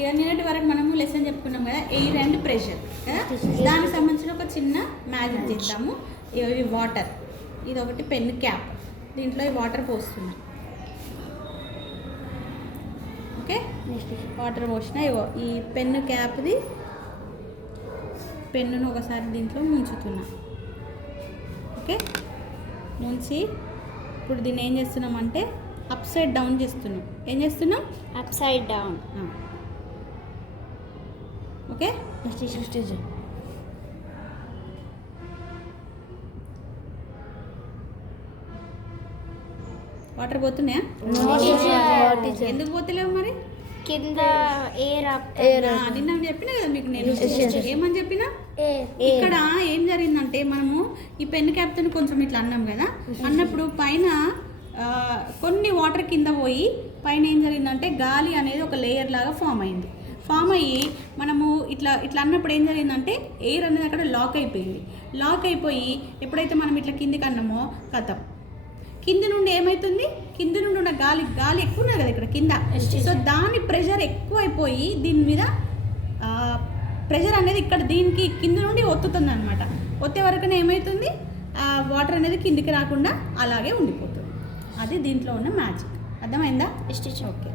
ఇక నిన్నటి వరకు మనము లెసన్ చెప్పుకున్నాం కదా, ఎయిర్ అండ్ ప్రెషర్ కదా. దానికి సంబంధించిన ఒక చిన్న మ్యాజిక్ చేద్దాము. ఇవి వాటర్, ఇది ఒకటి పెన్ క్యాప్, దీంట్లో ఈ వాటర్ పోస్తున్నా. ఓకే, వాటర్ పోసిన ఈ పెన్ను క్యాప్ది పెన్నును ఒకసారి దీంట్లో ముంచుతున్నా. ఓకే, ముంచి ఇప్పుడు దీన్ని ఏం చేస్తున్నామంటే అప్ సైడ్ డౌన్ చేస్తున్నాం. ఏం చేస్తున్నాం? Upside down. Okay, water పోతున్నాయా? ఎందుకు పోతలేవు మరి? కింద ఎయిర్ నిన్న చెప్పినా కదా మీకు, నేను ఏమని చెప్పినా, ఇక్కడ ఏం జరిగిందంటే మనము ఈ పెన్ క్యాప్తో కొంచెం ఇట్లా అన్నాం కదా, అన్నప్పుడు పైన కొన్ని వాటర్ కింద పోయి పైన ఏం జరిగిందంటే గాలి అనేది ఒక లేయర్ లాగా ఫామ్ అయింది. ఫామ్ అయ్యి మనము ఇట్లా ఇట్లా అన్నప్పుడు ఏం జరిగిందంటే ఎయిర్ అనేది అక్కడ లాక్ అయిపోయింది. లాక్ అయిపోయి ఎప్పుడైతే మనం ఇట్లా కిందికి అన్నామో కథం, కింద నుండి ఏమవుతుంది, కింద నుండి ఉన్న గాలి ఎక్కువ ఉన్నది కదా ఇక్కడ కింద. సో దాని ప్రెషర్ ఎక్కువ అయిపోయి దీని మీద ప్రెషర్ అనేది ఇక్కడ దీనికి కింద నుండి ఒత్తుతుంది అనమాట. ఒత్తే వరకునే ఏమవుతుంది, వాటర్ అనేది కిందికి రాకుండా అలాగే ఉండిపోతుంది. అది దీంట్లో ఉన్న మ్యాజిక్. అర్థమైందా? ఓకే.